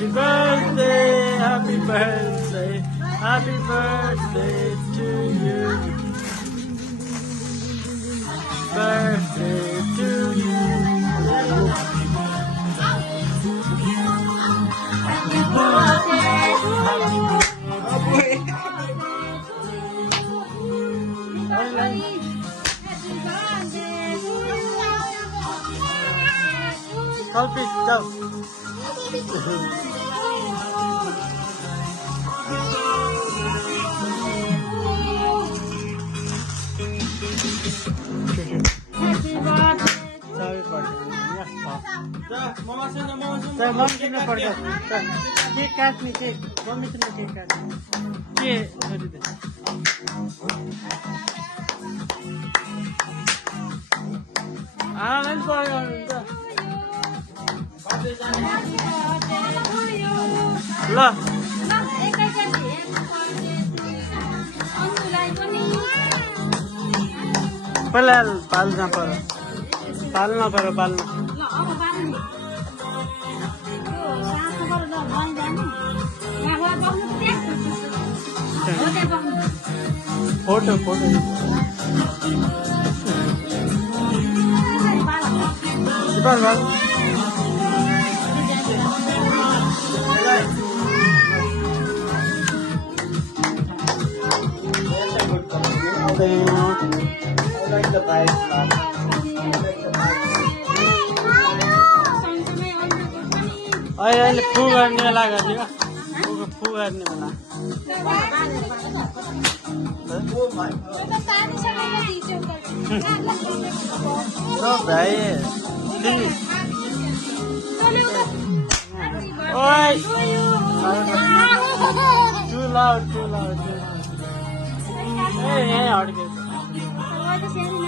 Happy birthday, happy birthday, happy birthday to you. Birthday to you. Selfie, ciao. मम्मीसँग पर्छ cake काट्ने cake मम्मीसँग cake काट्ने के गरिदिए आमाले पनि गर्नुहुन्छ ल पहिला पाल्न पर्यो पाल्न पर्यो पाल्न फोटो फोटो अहिले फु गर्ने बेला गरिदियो फु गर्ने बेला भाइ ओइ टु लाउड ए यहीँ अड्केछ